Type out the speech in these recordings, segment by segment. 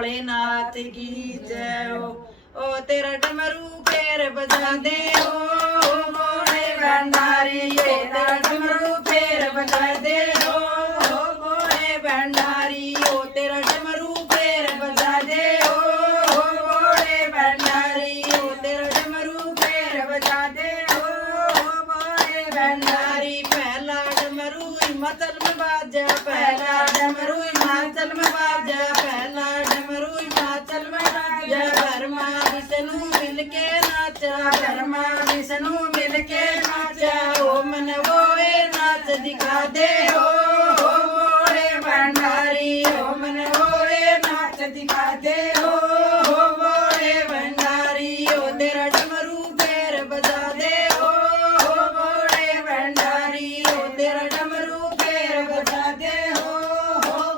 भोलेनाथ की जय हो। ओ तेरा डमरू फेर बजा दे हो भोले भंडारी, ओ तेरा डमरू फेर बजा दे हो भोले भंडारी, ओ तेरा डमरू फेर बजा दे हो भोले भंडारी, ओ तेरा डमरू फेर बजा दे हो भोले भंडारी। पहला डमरू हिमाचल में बाजा, पहला डमरू हिमाचल में बाजा, पहला डमरू हिमाचल में बाजा। ब्रह्मा विष्णु मिलके नाचा, ब्रह्मा विष्णु मिलके नाचा, ओ मन वो नाच दिखा दे हो भोले भंडारी, ओ मन वो नाच दिखा दे हो भोले भंडारी, ओ तेरा डमरू फेर बजा दे हो भोले भंडारी, ओ तेरा डमरू फेर बजा दे हो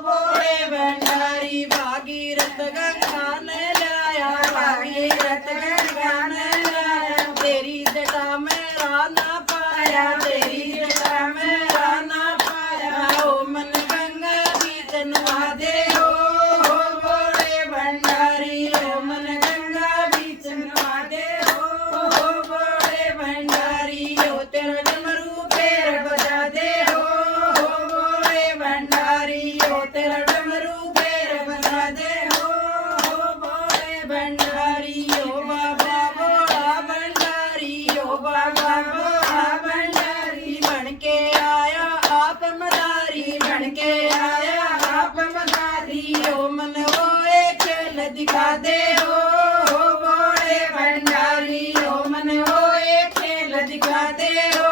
भोले भंडारी। भागीरथ गंगा ने लाया, भागीरथ गंगा ने लाया, तेरी जटा में राना पाया, तेरी जटा में राना पाया, ओ मन गंगा बीच नुआ दे हो भोले भंडारी, ओ मन गंगा बीच नुआ दे हो भोले भंडारी, ओ तेरा डमरू फेर बजा दे हो भोले भंडारी, ओ तेरा डमरू फेर बजा दे हो भोले भंडारी। ओ बाबा भोला भंडारी, ओ बाबा भोला भंडारी, बनके आया आप मदारी, बनके आया आप मदारी, ओ मन वो खेल दिखा दे हो भोले भंडारी, ओ मन वो खेल दिखा दे हो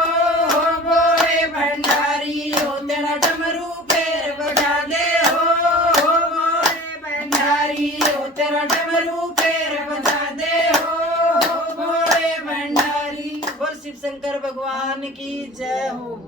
भोले भंडारी, ओ तेरा डमरू फेर बजा दे हो भोले भंडारी, ओ तेरा डमरू फेर बजा दे हो भोले भंडारी। बोल शिव शंकर भगवान की जय हो।